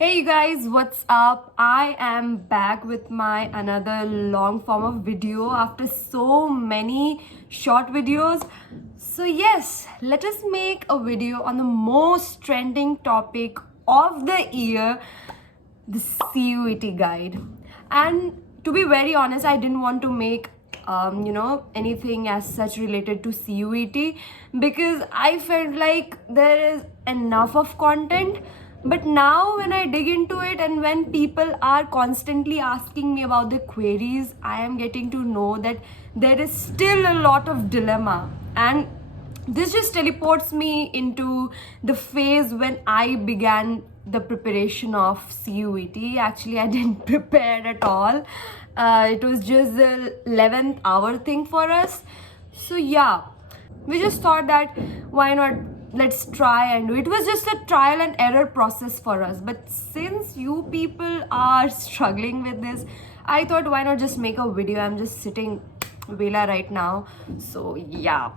Hey you guys, what's up? I am back with my another long form of video after so many short videos. So yes, let us make a video on the most trending topic of the year, the CUET guide. And to be very honest, I didn't want to make anything as such related to CUET because I felt like there is enough of content. But now when I dig into it and when people are constantly asking me about the queries, I am getting to know that there is still a lot of dilemma. And this just teleports me into the phase when I began the preparation of CUET. Actually, I didn't prepare at all. It was just the 11th hour thing for us. So yeah, we just thought that why not, let's try and do it. It was just a trial and error process for us, but since you people are struggling with this, I thought why not just make a video. I'm just sitting Vela right now, so yeah,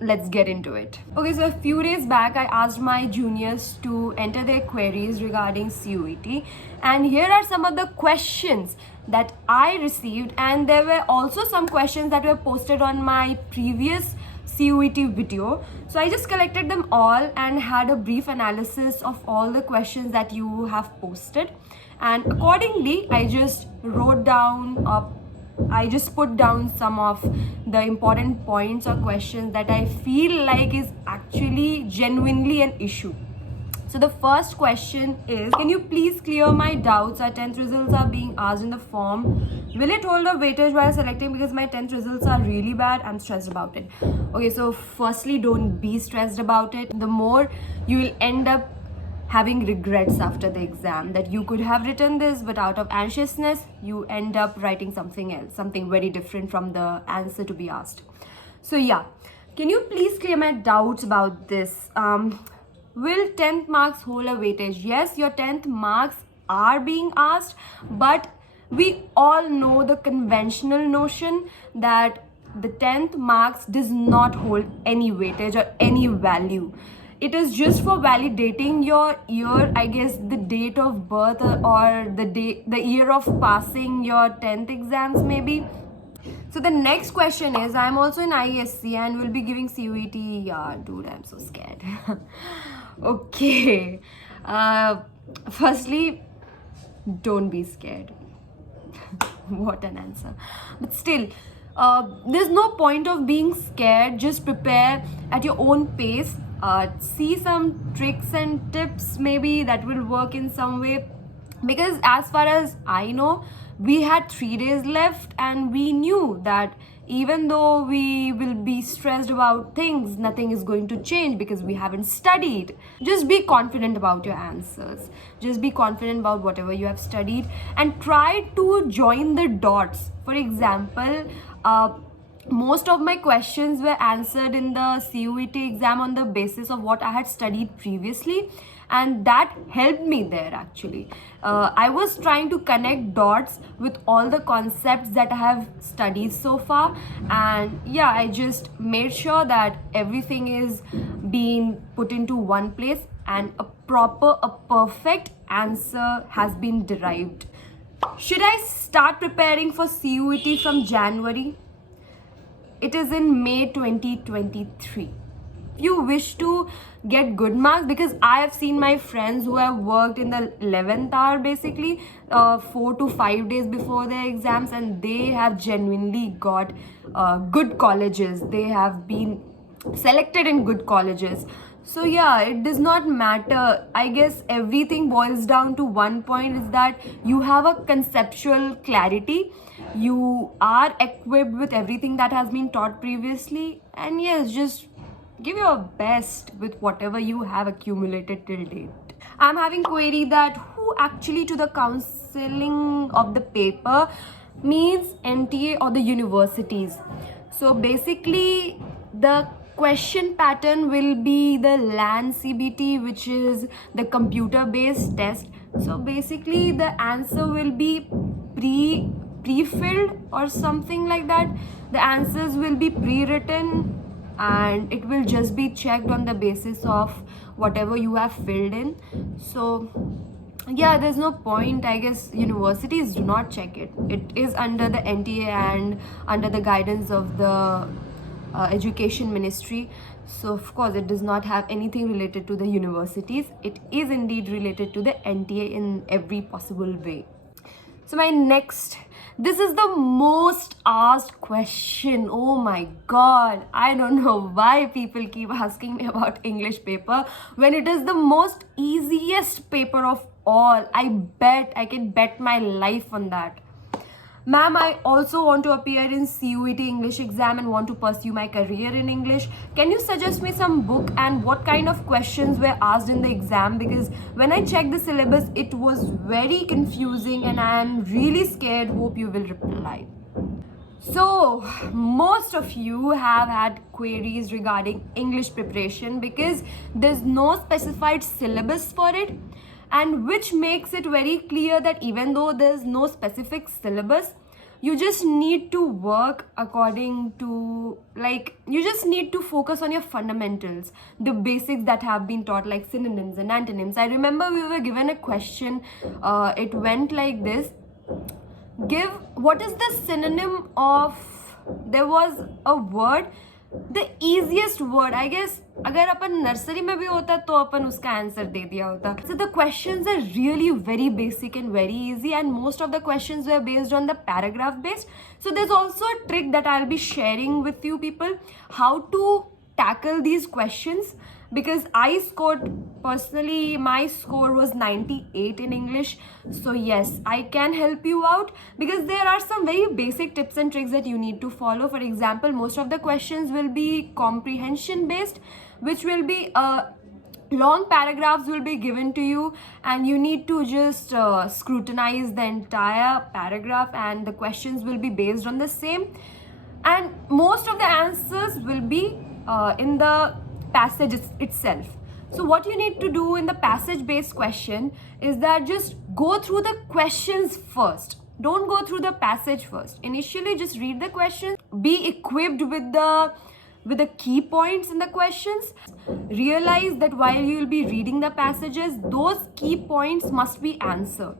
let's get into it. Okay, so a few days back I asked my juniors to enter their queries regarding CUET, and here are some of the questions that I received, and there were also some questions that were posted on my previous CUET video. So I just collected them all and had a brief analysis of all the questions that you have posted, and accordingly I just put down some of the important points or questions that I feel like is actually genuinely an issue. So the first question is, can you please clear my doubts? Our 10th results are being asked in the form. Will it hold a weightage while selecting because my 10th results are really bad? I'm stressed about it. Okay, so firstly, don't be stressed about it. The more you will end up having regrets after the exam, that you could have written this, but out of anxiousness, you end up writing something else, something very different from the answer to be asked. So yeah, can you please clear my doubts about this? Will 10th marks hold a weightage? Yes, your 10th marks are being asked, but we all know the conventional notion that the 10th marks does not hold any weightage or any value. It is just for validating your year, I guess the date of birth or the year of passing your 10th exams maybe. So the next question is, I'm also in ISC and will be giving CUET. Yeah, dude, I'm so scared. Okay. Firstly, don't be scared. What an answer. But still, there's no point of being scared. Just prepare at your own pace. See some tricks and tips maybe that will work in some way, because as far as I know, we had 3 days left and we knew that even though we will be stressed about things, nothing is going to change because we haven't studied. Just be confident about your answers. Just be confident about whatever you have studied and try to join the dots. For example, most of my questions were answered in the CUET exam on the basis of what I had studied previously, and that helped me there actually. I was trying to connect dots with all the concepts that I have studied so far, and yeah, I just made sure that everything is being put into one place and a perfect answer has been derived. Should I start preparing for CUET from January? It is in May 2023. If you wish to get good marks, because I have seen my friends who have worked in the 11th hour basically 4 to 5 days before their exams, and they have genuinely got good colleges. They have been selected in good colleges. So yeah, it does not matter. I guess everything boils down to one point, is that you have a conceptual clarity. You are equipped with everything that has been taught previously, and yes, just give your best with whatever you have accumulated till date. I'm having query that who actually to the counseling of the paper means NTA or the universities. So basically the question pattern will be the LAN CBT, which is the computer based test. So basically the answer will be pre-filled or something like that. The answers will be pre-written and it will just be checked on the basis of whatever you have filled in. So yeah, there's no point. I guess universities do not check it. It is under the NTA and under the guidance of the education ministry. So of course it does not have anything related to the universities. It is indeed related to the NTA in every possible way. So my next, this is the most asked question. Oh my god, I don't know why people keep asking me about English paper when it is the most easiest paper of all. I can bet my life on that. Ma'am, I also want to appear in CUET English exam and want to pursue my career in English. Can you suggest me some book and what kind of questions were asked in the exam? Because when I checked the syllabus, it was very confusing and I am really scared. Hope you will reply. So, most of you have had queries regarding English preparation because there's no specified syllabus for it, and which makes it very clear that even though there's no specific syllabus, you just need to work according to, like, you just need to focus on your fundamentals, the basics that have been taught, like synonyms and antonyms. I remember we were given a question, it went like this: give what is the synonym of, there was a word, the easiest word, I guess अगर अपन nursery में भी होता तो अपन उसका answer दे दिया होता. So the questions are really very basic and very easy, and most of the questions were based on the paragraph based. So there's also a trick that I'll be sharing with you people, how to tackle these questions, because I scored, personally my score was 98 in English. So yes, I can help you out because there are some very basic tips and tricks that you need to follow. For example, most of the questions will be comprehension based, which will be long paragraphs will be given to you and you need to just scrutinize the entire paragraph, and the questions will be based on the same, and most of the answers will be in the passage itself. So what you need to do in the passage based question is that just go through the questions first. Don't go through the passage first. Initially just read the questions, be equipped with the key points in the questions. Realize that while you will be reading the passages, those key points must be answered.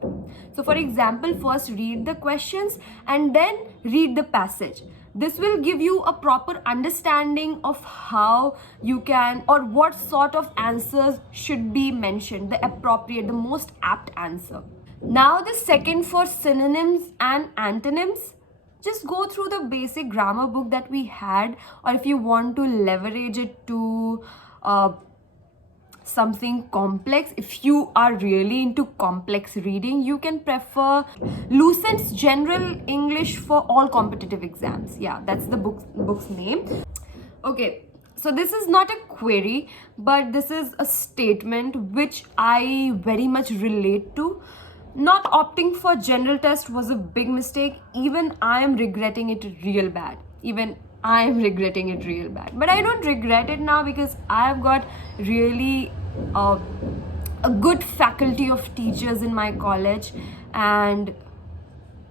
So for example, first read the questions and then read the passage. This will give you a proper understanding of how you can, or what sort of answers should be mentioned, the appropriate, the most apt answer. Now the second, for synonyms and antonyms, just go through the basic grammar book that we had, or if you want to leverage it to something complex, if you are really into complex reading, you can prefer Lucent's General English for All Competitive Exams. Yeah, that's the book's name. Okay, so this is not a query, but this is a statement which I very much relate to. Not opting for general test was a big mistake. Even I am regretting it real bad. But I don't regret it now because I have got really a good faculty of teachers in my college, and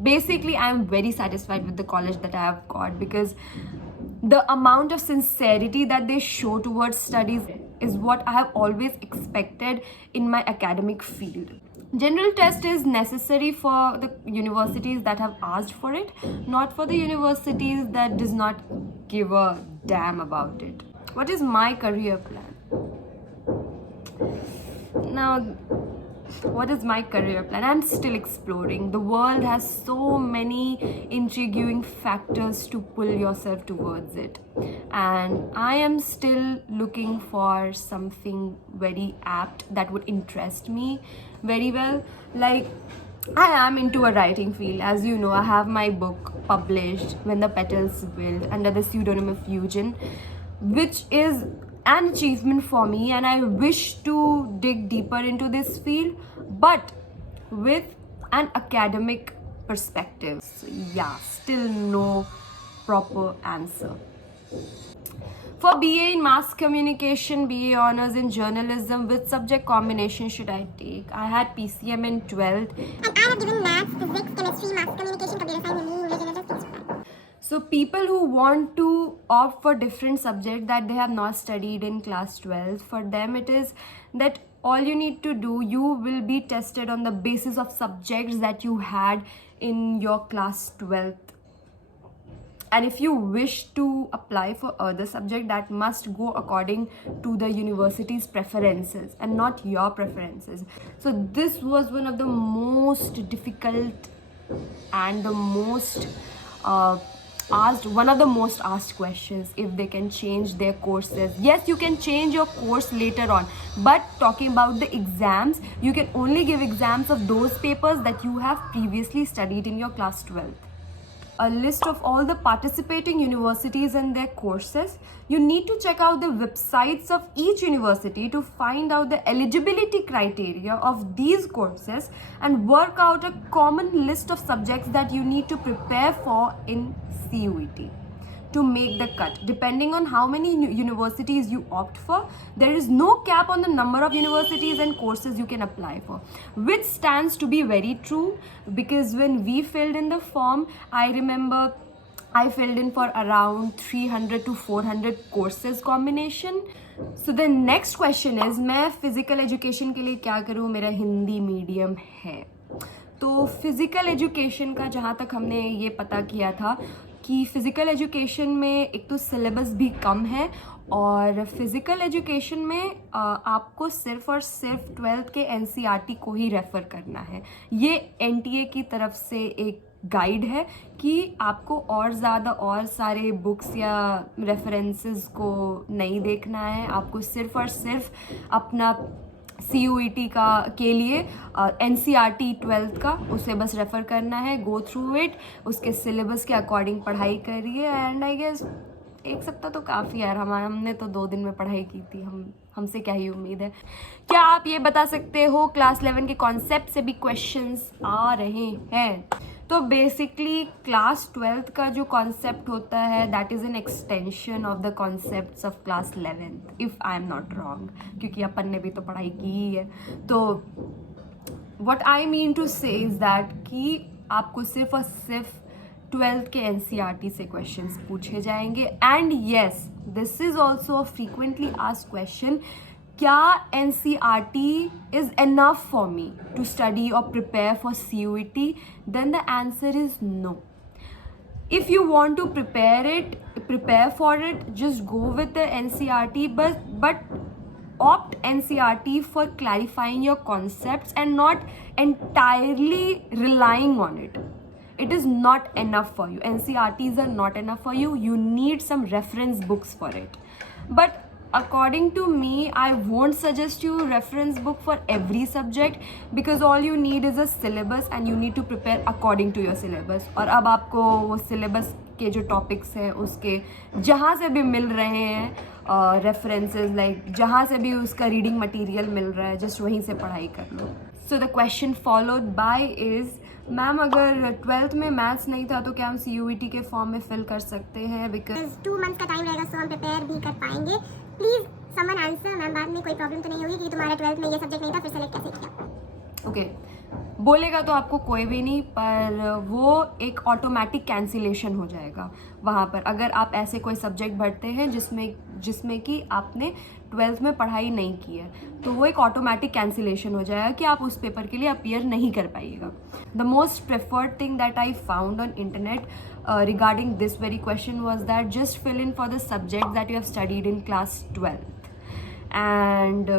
basically I am very satisfied with the college that I have got, because the amount of sincerity that they show towards studies is what I have always expected in my academic field. General test is necessary for the universities that have asked for it, not for the universities that does not give a damn about it. What is my career plan? Now, what is my career plan? I'm still exploring. The world has so many intriguing factors to pull yourself towards it, and I am still looking for something very apt that would interest me very well. Like, I am into a writing field. As you know, I have my book published, When the Petals Wilt, under the pseudonym of Eugen, which is an achievement for me, and I wish to dig deeper into this field, but with an academic perspective. So yeah, still no proper answer. For BA in Mass Communication, BA Honours in Journalism, which subject combination should I take? I had PCM in 12th. And I have given maths, physics, chemistry, mass communication, computer science, English, and just things. So people who want to opt for different subjects that they have not studied in class 12, for them it is that all you need to do, you will be tested on the basis of subjects that you had in your class 12th. And if you wish to apply for other subject, that must go according to the university's preferences and not your preferences. So this was one of the most difficult and the most one of the most asked questions, if they can change their courses. Yes, you can change your course later on, but talking about the exams, you can only give exams of those papers that you have previously studied in your class 12th. A list of all the participating universities and their courses. You need to check out the websites of each university to find out the eligibility criteria of these courses and work out a common list of subjects that you need to prepare for in CUET to make the cut. Depending on how many universities you opt for, there is no cap on the number of universities and courses you can apply for, which stands to be very true, because when we filled in the form, I remember I filled in for around 300 to 400 courses combination. So the next question is, मैं physical education के लिए क्या करूँ, मेरा Hindi medium है. तो physical education का जहाँ तक हमने ये पता किया था कि फ़िज़िकल एजुकेशन में एक तो सिलेबस भी कम है, और फिज़िकल एजुकेशन में आपको सिर्फ और सिर्फ 12th के NCERT को ही रेफ़र करना है. ये NTA की तरफ से एक गाइड है कि आपको और ज़्यादा और सारे बुक्स या रेफरेंसेस को नहीं देखना है. आपको सिर्फ और सिर्फ अपना CUET का के लिए NCERT 12th का उसे बस रेफ़र करना है. गो थ्रू इट, उसके सिलेबस के अकॉर्डिंग पढ़ाई करिए. एंड आई गेस एक सप्ताह तो काफ़ी यार, हमने तो 2 दिन में पढ़ाई की थी. हमसे क्या ही उम्मीद है. क्या आप ये बता सकते हो क्लास 11 के कॉन्सेप्ट से भी क्वेश्चंस आ रहे हैं? तो बेसिकली क्लास 12th का जो कॉन्सेप्ट होता है, that is an extension of the concepts of class 11th, if I am not wrong, क्योंकि अपन ने भी तो पढ़ाई की ही है. तो व्हाट आई मीन टू से इज़ दैट कि आपको सिर्फ और सिर्फ 12th के NCERT से क्वेश्चंस पूछे जाएंगे. And yes, this is also a frequently asked question, क्या NCERT is enough for me to study or prepare for CUET? Then the answer is no. If you want to prepare for it, just go with the NCERT, but opt NCERT for clarifying your concepts and not entirely relying on it. It is not enough for you. NCERTs are not enough for you. You need some reference books for it. But according to me, I won't suggest you reference book for every subject, because all you need is a syllabus and you need to prepare according to your syllabus. और अब आपको वो syllabus के जो topics हैं उसके जहाँ से भी मिल रहे हैं references, like जहाँ से भी उसका reading material मिल रहा है, just वहीं से पढ़ाई कर लो. So the question followed by is, ma'am अगर 12th में मैथ्स नहीं था तो क्या हम CUET के फॉर्म में फिल कर सकते हैं? बिकॉज 2 months का टाइम रहेगा, सो हम प्रिपेयर भी कर पाएंगे. Please someone answer. मैम बाद में कोई प्रॉब्लम तो नहीं होगी कि तुम्हारा 12th में ये सब्जेक्ट नहीं था, फिर सेलेक्ट कैसे किया? ओके, बोलेगा तो आपको कोई भी नहीं, पर वो एक ऑटोमेटिक कैंसिलेशन हो जाएगा वहाँ पर. अगर आप ऐसे कोई सब्जेक्ट भरते हैं जिसमें कि आपने 12th में पढ़ाई नहीं की है, तो वो एक ऑटोमेटिक कैंसिलेशन हो जाएगा कि आप उस पेपर के लिए अपीयर नहीं कर पाइएगा. The most preferred thing that I found on internet regarding this very question was that just fill in for the subject that you have studied in class 12th, and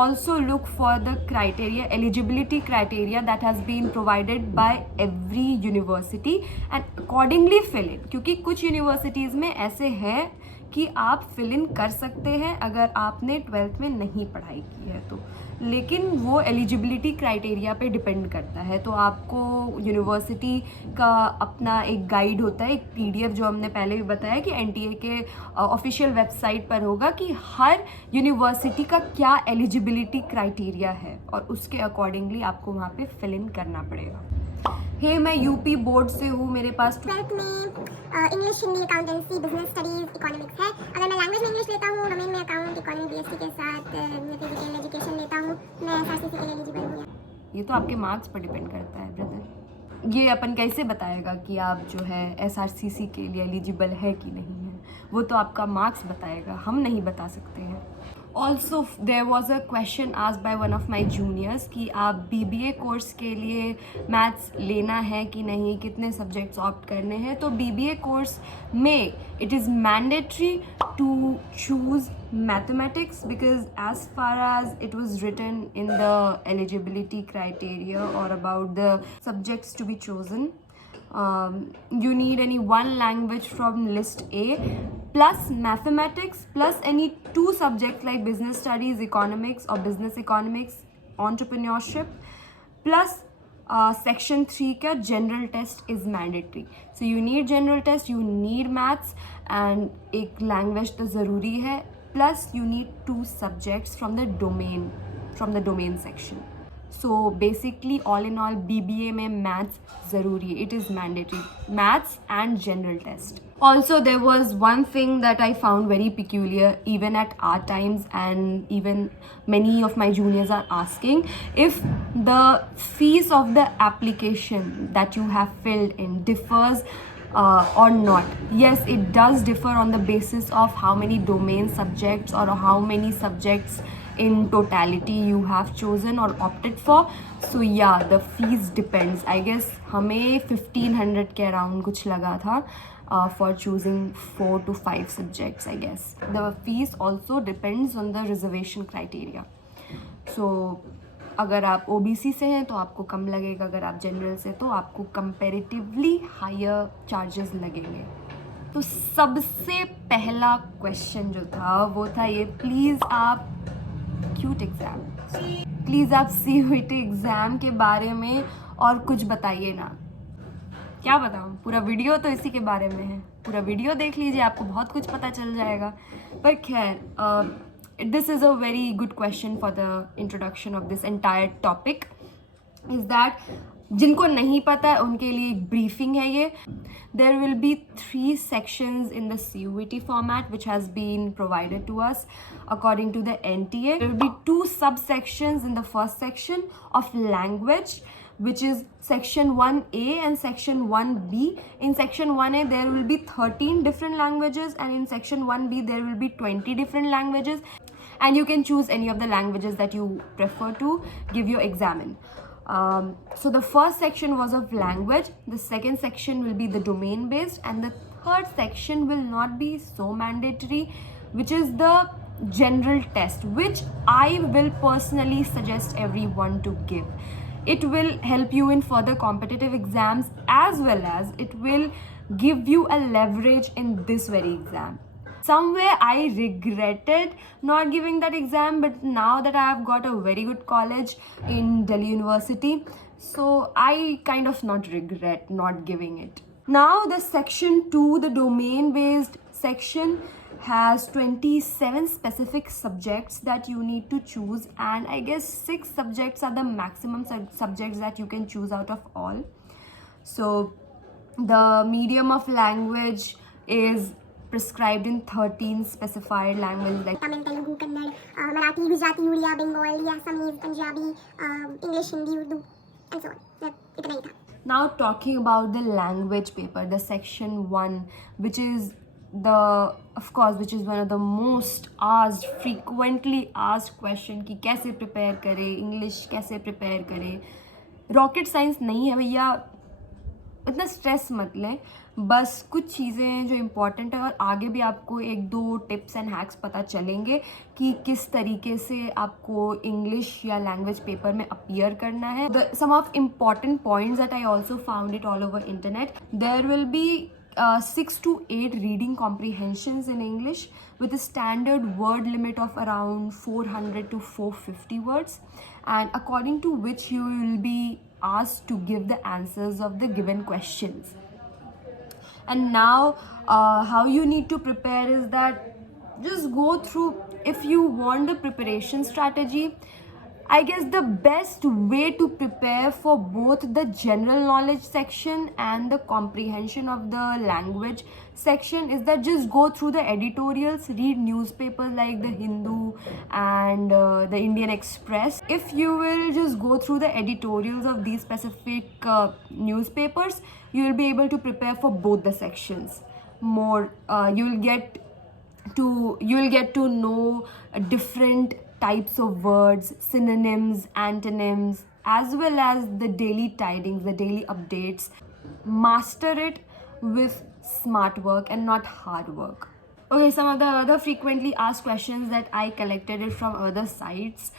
also look for the criteria, eligibility criteria that has been provided by every university and accordingly fill in. क्योंकि कुछ universities में ऐसे हैं कि आप fill in कर सकते हैं अगर आपने 12th में नहीं पढ़ाई की है तो, लेकिन वो एलिजिबिलिटी क्राइटेरिया पे डिपेंड करता है. तो आपको यूनिवर्सिटी का अपना एक गाइड होता है, एक PDF जो हमने पहले भी बताया कि NTA के ऑफिशियल वेबसाइट पर होगा कि हर यूनिवर्सिटी का क्या एलिजिबिलिटी क्राइटेरिया है, और उसके अकॉर्डिंगली आपको वहाँ पे फिल इन करना पड़ेगा. मैं UP बोर्ड से हूँ, मेरे पास 12th में English, Hindi, accountancy, business studies, economics है. अगर मैं लैंग्वेज में इंग्लिश लेता हूँ, डोमेन में अकाउंट, इकोनॉमी, BSc के साथ मैं फिजिकल एजुकेशन लेता हूँ, मैं SRCC के लिए एलिजिबल हूँ. ये तो आपके मार्क्स पर डिपेंड करता है ब्रदर. ये अपन कैसे बताएगा कि आप जो है SRCC के लिए एलिजिबल है कि नहीं है? वो तो आपका मार्क्स बताएगा, हम नहीं बता सकते हैं. Also, there was a question asked by one of my juniors कि आप BBA कोर्स के लिए मैथ्स लेना है कि नहीं, कितने सब्जेक्ट्स ऑप्ट करने हैं. तो BBA कोर्स में it is mandatory to choose mathematics, because as far as it was written in the eligibility criteria or about the subjects to be chosen, you need any one language from list A plus mathematics plus any two subjects like business studies, economics or business economics, entrepreneurship plus section 3 का general test is mandatory. So you need general test, you need maths and एक language तो ज़रूरी है, plus you need two subjects from the domain section. So basically all in all BBA में maths ज़रूरी है, it is mandatory, maths and general test. Also there was one thing that I found very peculiar even at our times, and even many of my juniors are asking if the fees of the application that you have filled in differs or not. Yes, it does differ on the basis of how many domain subjects or how many subjects in totality you have chosen or opted for. So yeah, the fees depends. I guess हमें 1500 के around कुछ लगा था for choosing 4 to 5 subjects, I guess. The fees also depends on the reservation criteria. So अगर आप OBC से हैं तो आपको कम लगेगा, अगर आप जनरल से तो आपको कंपेरेटिवली हायर चार्जेस लगेंगे. तो सबसे पहला क्वेश्चन जो था वो था ये, प्लीज़ आप क्यूट एग्ज़ाम, प्लीज़ आप CUET एग्ज़ाम के बारे में और कुछ बताइए ना. क्या बताऊँ, पूरा वीडियो तो इसी के बारे में है, पूरा वीडियो देख लीजिए, आपको बहुत कुछ पता चल जाएगा. पर खैर, this is a very good question for the introduction of this entire topic, is that जिनको नहीं पता है उनके लिए एक briefing है ये. There will be 3 sections in the CUET format which has been provided to us according to the NTA. There will be 2 subsections in the first section of language, which is section 1A and section 1B. In section 1A there will be 13 different languages, and in section 1B there will be 20 different languages, and you can choose any of the languages that you prefer to give your exam in. So the first section was of language, the second section will be the domain based, and the third section will not be so mandatory, which is the general test, which I will personally suggest everyone to give. It will help you in further competitive exams, as well as it will give you a leverage in this very exam. Somewhere I regretted not giving that exam, but now that I have got a very good college in Delhi University, so I kind of not regret not giving it. Now the section 2, the domain based section, has 27 specific subjects that you need to choose, and I guess 6 subjects are the maximum subjects that you can choose out of all. So the medium of language is prescribed in 13 specified languages like Tamil, Telugu, Kannada, Marathi, Gujarati, Udiya, Bengali, Assamese, Punjabi, English, Hindi, Urdu, and so on. इतना ही था. Now talking about the language paper, the section 1, which is one of the most asked, frequently asked question कि कैसे prepare करें, English कैसे prepare करें. Rocket science नहीं है भैया, इतना स्ट्रेस मत लें, बस कुछ चीज़ें जो इम्पॉर्टेंट है, और आगे भी आपको 1-2 टिप्स एंड हैक्स पता चलेंगे कि किस तरीके से आपको इंग्लिश या लैंग्वेज पेपर में अपीयर करना है. Some of important points that I also found it all over internet. There will be 6 to 8 reading comprehensions in English with a standard word limit of around 400 to 450 words, and according to which you will be asked to give the answers of the given questions. And now how you need to prepare is that just go through, if you want the preparation strategy, I guess the best way to prepare for both the general knowledge section and the comprehension of the language section is that just go through the editorials, read newspapers like the Hindu and the Indian Express. If you will just go through the editorials of these specific newspapers, you will be able to prepare for both the sections more. You will get you'll get to know different types of words, synonyms, antonyms, as well as the daily tidings, the daily updates. Master it with smart work and not hard work. Okay, some of the other frequently asked questions that I collected it from other sites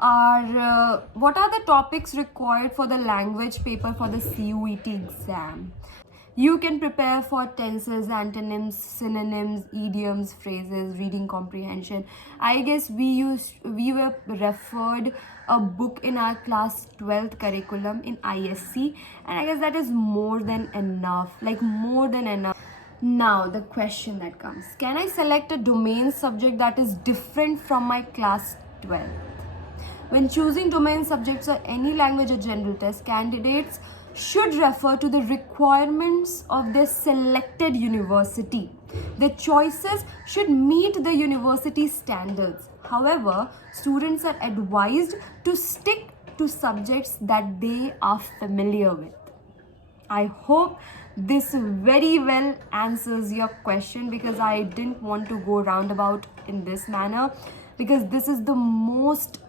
are what are the topics required for the language paper for the CUET exam? You can prepare for tenses, antonyms, synonyms, idioms, phrases, reading comprehension. I guess we were referred a book in our class 12th curriculum in ISC, and I guess that is more than enough, like more than enough. Now the question that comes, can I select a domain subject that is different from my class 12? When choosing domain subjects or any language or general test, candidates should refer to the requirements of their selected university. Their choices should meet the university standards. However, students are advised to stick to subjects that they are familiar with. I hope this very well answers your question, because I didn't want to go roundabout in this manner, because this is the most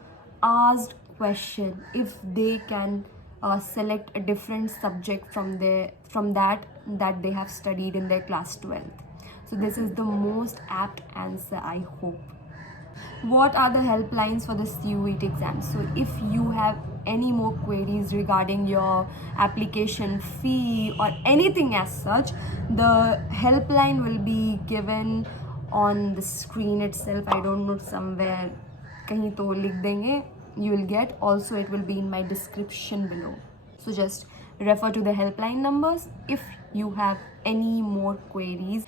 asked question, if they can select a different subject from that they have studied in their class 12th. So this is the most apt answer, I hope. What are the helplines for the CUET exam? So if you have any more queries regarding your application fee or anything as such, the helpline will be given on the screen itself. I don't know, somewhere kahin to likh denge, you will get. Also, it will be in my description below. So just refer to the helpline numbers if you have any more queries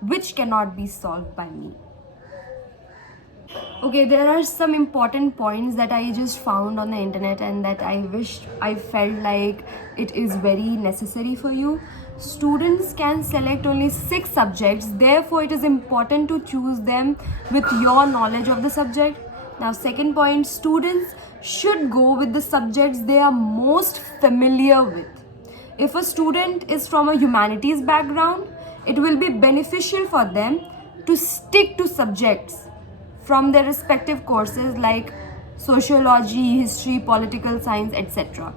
which cannot be solved by me. Okay, there are some important points that I just found on the internet and that I felt like it is very necessary for you. Students can select only 6 subjects, therefore it is important to choose them with your knowledge of the subject. Now, second point, students should go with the subjects they are most familiar with. If a student is from a humanities background, it will be beneficial for them to stick to subjects from their respective courses like sociology, history, political science, etc.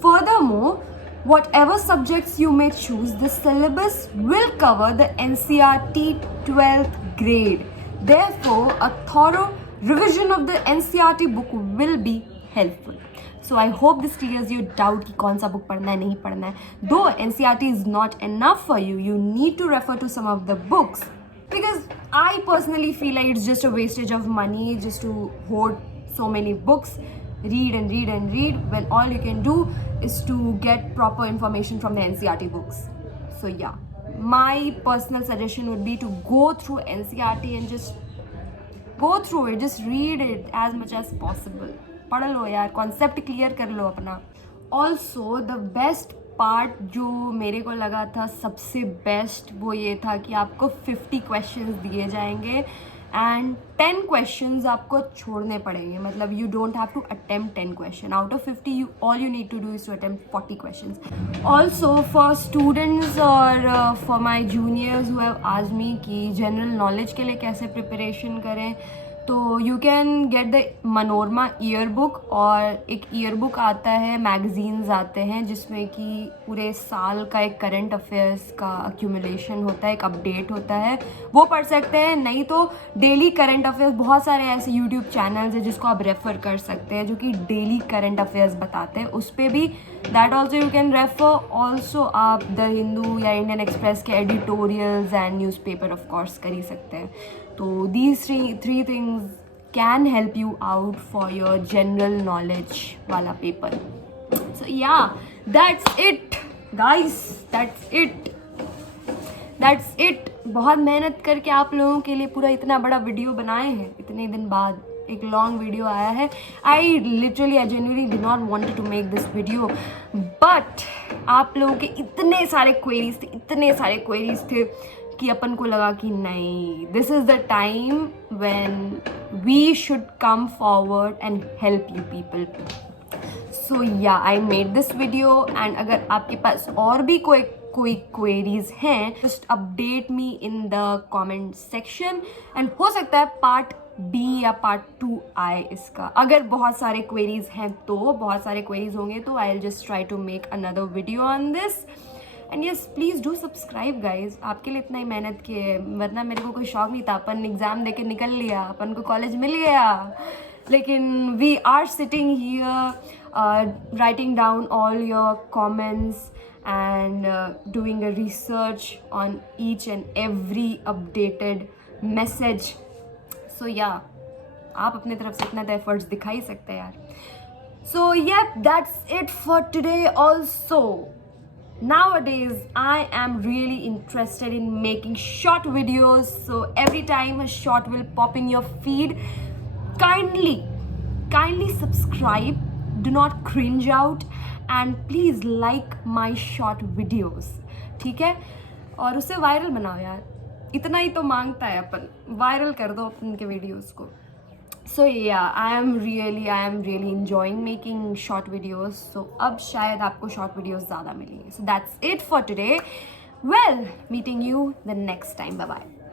Furthermore, whatever subjects you may choose, the syllabus will cover the NCERT 12th grade. Therefore, a thorough revision of the NCERT book will be helpful. So I hope this clears your doubt कि कौन सा book पढ़ना है नहीं पढ़ना है. Though NCERT is not enough for you, you need to refer to some of the books, because I personally feel like it's just a wastage of money just to hoard so many books, read and read and read, when all you can do is to get proper information from the NCERT books. So yeah, my personal suggestion would be to go through NCERT and just go through it, just read it as much as possible. पढ़ लो यार, concept clear कर लो अपना. Also the best part जो मेरे को लगा था सबसे बेस्ट, वो ये था कि आपको 50 क्वेश्चंस दिए जाएंगे एंड 10 क्वेश्चंस आपको छोड़ने पड़ेंगे. मतलब you don't have to attempt 10 question out of 50. All you need to do is to attempt 40 questions. Also for students और for my juniors who have asked me कि जनरल नॉलेज के लिए कैसे preparation करें, तो you can get the Manorama year book. और एक year book आता है, मैगजीन्स आते हैं जिसमें कि पूरे साल का एक करंट अफेयर्स का अक्यूमुलेशन होता है, एक अपडेट होता है, वो पढ़ सकते हैं. नहीं तो डेली करंट अफेयर्स, बहुत सारे ऐसे यूट्यूब चैनल्स हैं जिसको आप रेफ़र कर सकते हैं जो कि डेली करंट अफेयर्स बताते हैं, उस पर भी that also you can refer. Also आप द हिंदू या इंडियन एक्सप्रेस के editorials and newspaper of course कर ही सकते हैं. So these three things can help you out for your general knowledge wala paper. So yeah, that's it guys, that's it. बहुत मेहनत करके आप लोगों के लिए पूरा इतना बड़ा वीडियो बनाए हैं, इतने दिन बाद एक लॉन्ग वीडियो आया है. I genuinely did not want to make this video, but आप लोगों के इतने सारे queries थे कि अपन को लगा कि नहीं, this is the time when we should come forward and help you people. So yeah, I made this video. And अगर आपके पास और भी कोई कोई क्वेरीज हैं, just update me in the comment section and हो सकता है पार्ट बी या पार्ट 2 आए इसका. अगर बहुत सारे क्वेरीज हैं तो, बहुत सारे क्वेरीज होंगे तो I will just try to make another video on this. And yes, please do subscribe guys. आपके लिए इतना ही मेहनत किए, वरना मेरे को कोई शौक नहीं था. अपन एग्ज़ाम दे के निकल लिया, अपन को कॉलेज मिल गया, लेकिन we are sitting here writing down all your comments and doing a research on each and every updated message. So yeah, आप अपने तरफ से इतना तो एफर्ट्स दिखा ही सकते हैं यार. So yeah, that's it for today also. Nowadays I am really interested in making short videos, so every time a short will pop in your feed, kindly subscribe, do not cringe out and please like my short videos. ठीक है, और उसे viral बनाओ यार, इतना ही तो मांगता है अपन, वायरल कर दो अपन के वीडियोस को. So yeah, I am really enjoying making short videos. So अब शायद आपको short videos ज़्यादा मिलेंगे. So that's it for today. Well, meeting you the next time. Bye bye.